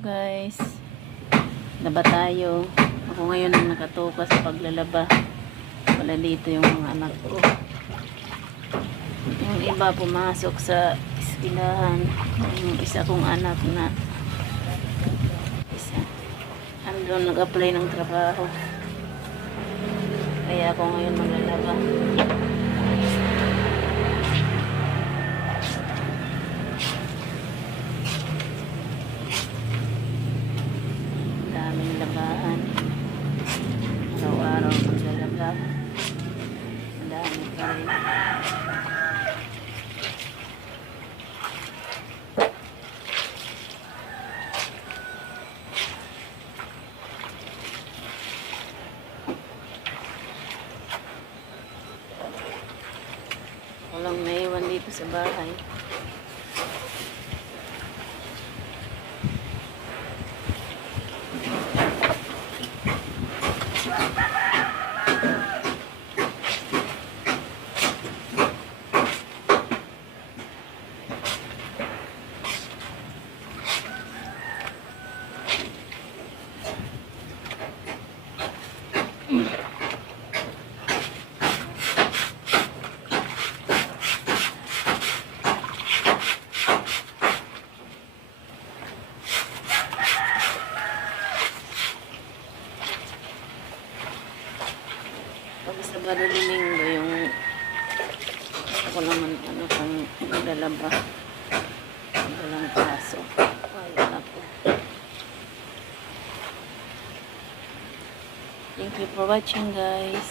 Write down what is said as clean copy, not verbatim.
guys, laba tayo. Ako ngayon ang nakatuka sa paglalaba. Wala dito yung mga anak ko. Yung iba pumasok sa eskwelahan. Yung isa kong anak na isa andun nag-apply ng trabaho. Kaya ako ngayon maglalaba. Daming labahan. Araw-araw maglalaba. Dami pa rin. Walang naiwan dito sa bahay. Pag Sabado Domingo yung ako naman kung maglalaba. Walang pasok. Wala na po. Thank you for watching guys.